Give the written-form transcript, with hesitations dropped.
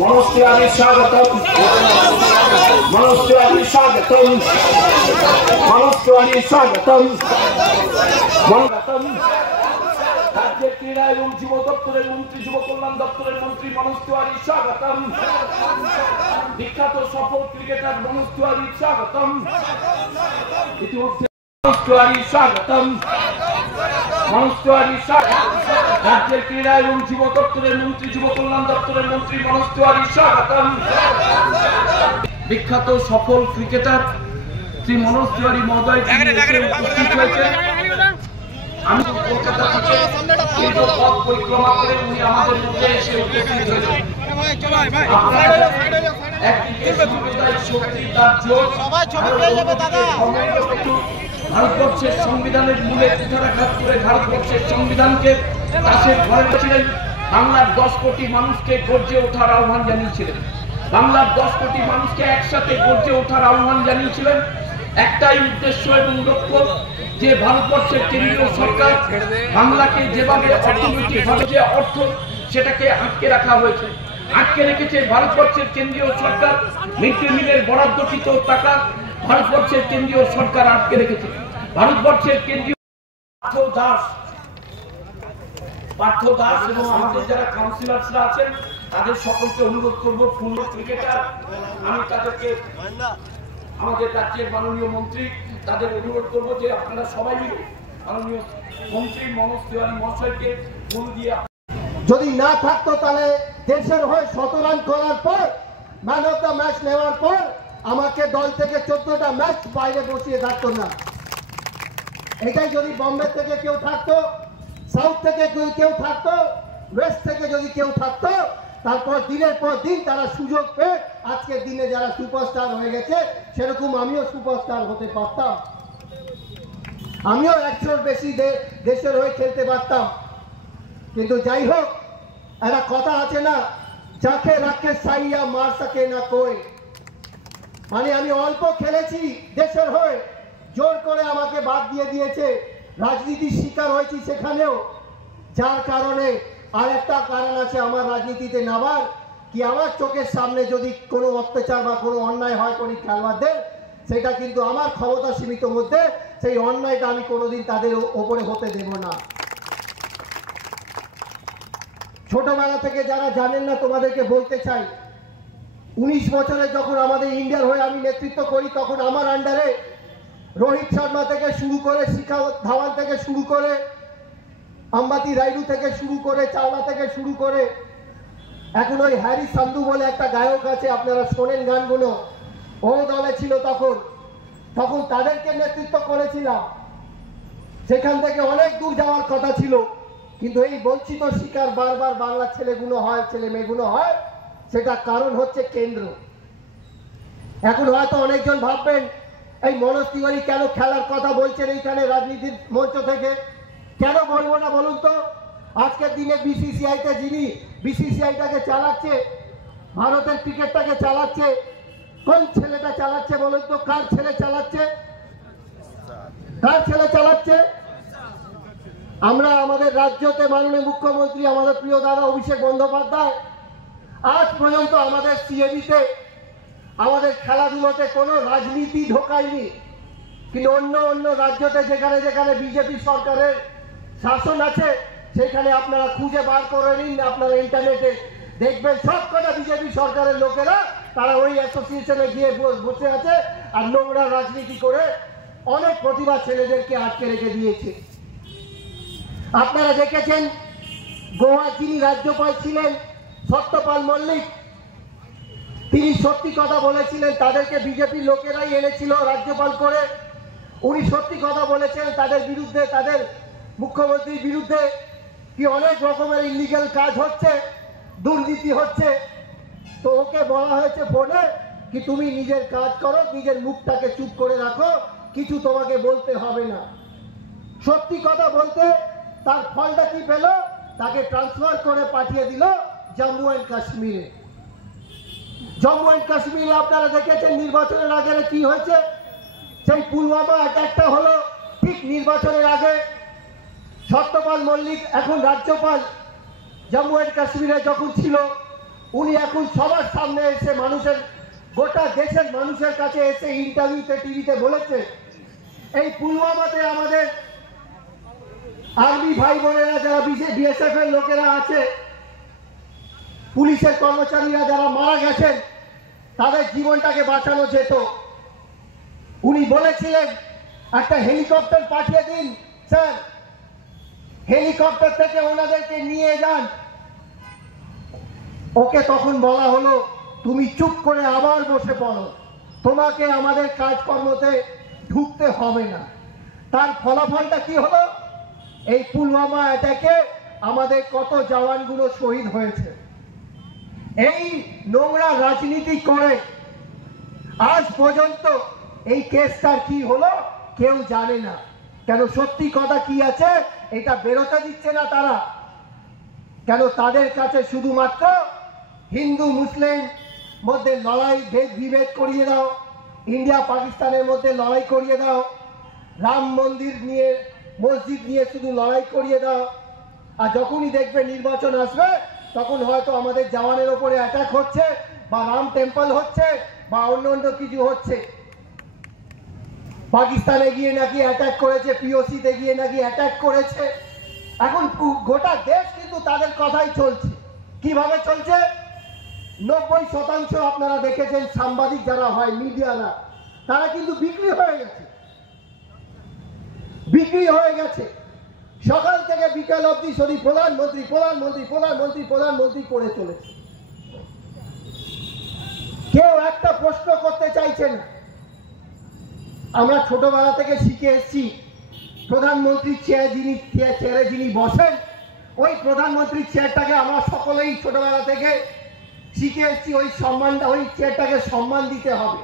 Monostiari Shagatam, Monostiari Shagatam, Monostiari Shagatam, Monostiari রাজ্যের ক্রীড়া এবং যুব দপ্তরের মন্ত্রী, যুব কল্যাণ দপ্তরের মন্ত্রী মনোজ তিওয়ারি স্বাগতম। বিখ্যাত সফল ক্রিকেটার মনোজ তিওয়ারি স্বাগতম। ইতিমধ্যে মনোজ তিওয়ারি স্বাগতম, মনোজ তিওয়ারি স্বাগতম। রাজ্যের ক্রীড়া এবং যুব দপ্তরের মন্ত্রী, যুব কল্যাণ দপ্তরের মন্ত্রী মনোজ তিওয়ারি স্বাগতম। বিখ্যাত সফল ক্রিকেটার শ্রী মনোজ তিওয়ারি মহোদয় উপস্থিত হয়েছেন। আমি কলকাতা থেকে পথ পরিক্রমা করে উনি আমাদের মধ্যে এসে উপস্থিত হয়েছেন। ভারতবর্ষের সংবিধানের মূলে কুঠারাঘাত করে ভারতবর্ষের সংবিধানকে দাসের ঘরে ছিলেন। বাংলার 10 কোটি মানুষকে গর্জে ওঠার আহ্বান জানিয়েছিলেন। বাংলার 10 কোটি মানুষকে একসাথে গর্জে ওঠার আহ্বান জানিয়েছিলেন। একটাই উদ্দেশ্য এবং লক্ষ্য যে ভারতবর্ষের কেন্দ্রীয় সরকার বাংলাকে যেভাবে অর্থনৈতিকভাবে যে অর্থ সেটাকে আটকে রাখা হয়েছে, আটকে রেখেছে ভারতবর্ষের কেন্দ্রীয় সরকার। মিড ডে মিলের বরাদ্দকৃত টাকা ভারতবর্ষের কেন্দ্রীয় সরকার আটকে রেখেছে। ভারতবর্ষের কেন্দ্রীয় পার্থ দাস এবং আমাদের যারা কাউন্সিলররা আছেন তাদের সকলকে অনুরোধ করবো, ফুটবল ক্রিকেটার আমি তাদেরকে আমাদের রাজ্যের মাননীয় মন্ত্রী তাদের অনুরোধ করবো যে আপনারা সবাই মিলে মাননীয় মন্ত্রী মনোজ তিওয়ারি মহাশয়কে ফোন দিয়ে, যদি না থাকতো তাহলে দেশের হয়ে 100 রান করার পর ম্যান অফ দ্য ম্যাচ নেওয়ার পর আমাকে দল থেকে 14টা ম্যাচ বাইরে বসিয়ে থাকতো না। এটাই যদি বম্বে থেকে কেউ থাকতো, সাউথ থেকে কেউ থাকতো, ওয়েস্ট থেকে যদি কেউ থাকতো, তারপর দিনের পর দিন তারা সুযোগ পেয়ে আজকের দিনে যারা সুপারস্টার হয়ে গেছে সেরকম আমিও সুপারস্টার হতে পারতাম। আমিও 100 বেশি দেশের হয়ে খেলতে পারতাম। কিন্তু যাই হোক, একটা কথা আছে না, যাকে রাখে সাইয়া মার সকে না কই। মানে আমি অল্প খেলেছি দেশের হয়ে, জোর করে আমাকে বাদ দিয়ে দিয়েছে, রাজনীতির শিকার হয়েছি সেখানেও। যার কারণে আর একটা কারণ আছে আমার রাজনীতিতে নামার, কি আমার চোখের সামনে যদি কোনো অত্যাচার বা কোনো অন্যায় হয় কোনো খেলোয়াড়দের, সেটা কিন্তু আমার ক্ষমতা সীমিত মধ্যে সেই অন্যায়টা আমি কোনোদিন তাদের ওপরে হতে দেব না। ছোটবেলা থেকে যারা জানেন না তোমাদেরকে বলতে চাই, 19 বছরে যখন আমাদের ইন্ডিয়ার হয়ে আমি নেতৃত্ব করি তখন আমার আন্ডারে রোহিত শর্মা থেকে শুরু করে শিখর ধাওয়ান থেকে শুরু করে আম্বাতি রাইডু থেকে শুরু করে চাওলা থেকে শুরু করে এখন ওই হ্যারি সান্ধু বলে একটা গায়ক আছে, আপনারা শোনেন গানগুলো, ও দলে ছিল তখন তাদেরকে নেতৃত্ব করেছিলাম। সেখান থেকে অনেক দূর যাওয়ার কথা ছিল, কিন্তু এই বঞ্চিত শিকার বারবার বাংলার ছেলেগুলো হয়, ছেলে মেয়েগুলো হয়, সেটা কারণ হচ্ছে কেন্দ্র। এখন হয়তো অনেকজন ভাববেন এই মনোজ তিওয়ারি কেন খেলার কথা বলছেন এইখানে রাজনীতির মঞ্চ থেকে। কেন বলবো না বলুন তো? আজকের দিনে বিসিসিআইতে যিনি বিসিসিআইটাকে চালাচ্ছে, ভারতের ক্রিকেটটাকে চালাচ্ছে, কোন ছেলেটা চালাচ্ছে বলুন তো? কার ছেলে চালাচ্ছে? কার ছেলে চালাচ্ছে? আমরা আমাদের রাজ্যতে মাননীয় মুখ্যমন্ত্রী আমাদের প্রিয় দাদা অভিষেক বন্দ্যোপাধ্যায় আজ পর্যন্ত আমাদের সিএবিতে আমাদের খেলাধুলোতে কোনো রাজনীতি ঢোকায়নি। কিন্তু অন্য রাজ্যতে যেখানে যেখানে বিজেপি সরকারের শাসন আছে সেখানে আপনারা খুঁজে বার করে নিন, আপনারা ইন্টারনেটে দেখবেন সব কটা বিজেপি সরকারের লোকেরা তারা ওই অ্যাসোসিয়েশনে গিয়ে বসে আছে আর নোংরা রাজনীতি করে অনেক প্রতিভা ছেলেদেরকে আটকে রেখে দিয়েছে। আপনারা দেখেছেন গোয়ার যিনি রাজ্যপাল ছিলেন সত্যপাল মল্লিক, তিনি সত্যি কথা বলেছিলেন, তাদেরকে বিজেপির লোকেরাই এনেছিল রাজ্যপাল করে। উনি সত্যি কথা বলেছেন তাদের বিরুদ্ধে, তাদের মুখ্যমন্ত্রীর বিরুদ্ধে, কি অনেক রকমের ইলিগাল কাজ হচ্ছে, দুর্নীতি হচ্ছে। তো ওকে বলা হয়েছে ফোনে কি তুমি নিজের কাজ করো, নিজের মুখটাকে চুপ করে রাখো, কিছু তোমাকে বলতে হবে না। সত্যি কথা বলতে তার ফলটা কি পেল? তাকে ট্রান্সফার করে পাঠিয়ে দিল জম্মু অ্যান্ড কাশ্মীরে। জম্মু অ্যান্ড কাশ্মীরে আপনারা দেখেছেন নির্বাচনের আগে কি হয়েছে। সেই পুলওয়ামা অ্যাটাকটা হলো ঠিক নির্বাচনের আগে। সত্যপাল মল্লিক এখন রাজ্যপাল জম্মু অ্যান্ড কাশ্মীরে যখন ছিল উনি এখন সবার সামনে এসে মানুষের, গোটা দেশের মানুষের কাছে এসে ইন্টারভিউতে টিভিতে বলেছে এই পুলওয়ামাতে আমাদের আর্মি ভাই বোনেরা যারা বিএসএফ এর লোকেরা আছে, পুলিশের কর্মচারীরা যারা মারা গেছেন, তাদের জীবনটাকে বাঁচানো যেত। উনি বলেছিলেন একটা হেলিকপ্টার পাঠিয়ে দিন স্যার, হেলিকপ্টার থেকে ওনাদেরকে নিয়ে যান। ওকে তখন বলা হলো তুমি চুপ করে আবার বসে পড়ো, তোমাকে আমাদের কাজকর্মতে ঢুকতে হবে না। তার ফলাফলটা কি হলো? এই পুলওয়ামা অ্যাটাকে আমাদের কত জওয়ানগুলো শহীদ হয়েছে। এই নোংরা রাজনীতি করে আজ পর্যন্ত এই কেসটার কি হলো কেউ জানে না। কেন? সত্যি কথা কি আছে এটা বেরোতে দিচ্ছে না তারা। কেন? তাদের কাছে শুধুমাত্র হিন্দু মুসলিম মধ্যে লড়াই, ভেদ বিভেদ করিয়ে দাও, ইন্ডিয়া পাকিস্তানের মধ্যে লড়াই করিয়ে দাও, রাম মন্দির নিয়ে, মসজিদ নিয়ে শুধু লড়াই করিয়ে দাও। আর যখনই দেখবে নির্বাচন আসবে তখন হয়তো আমাদের জওয়ানের ওপরে অ্যাটাক হচ্ছে, বা রাম টেম্পল হচ্ছে, বা অন্য অন্য কিছু হচ্ছে। পাকিস্তানে গিয়ে নাকি অ্যাটাক করেছে, পিওসিতে গিয়ে নাকি অ্যাটাক করেছে। এখন গোটা দেশ কিন্তু তাদের কথাই চলছে। কিভাবে চলছে? 90% আপনারা দেখেছেন সাংবাদিক যারা হয়, মিডিয়ারা, তারা কিন্তু বিক্রি হয়ে গেছে। বিক্রি হয়ে গেছে। সকাল থেকে বিকাল অবধি শুধু প্রধানমন্ত্রী প্রধানমন্ত্রী প্রধানমন্ত্রী প্রধানমন্ত্রী করে চলেছে। কেউ একটা প্রশ্ন করতে চাইছে না। আমরা ছোটবেলা থেকে শিখে এসেছি প্রধানমন্ত্রীর চেয়ারে যিনি বসেন, ওই প্রধানমন্ত্রীর চেয়ারটাকে আমরা সকলেই ছোটবেলা থেকে শিখে এসেছি, ওই সম্মানটা, ওই চেয়ারটাকে সম্মান দিতে হবে।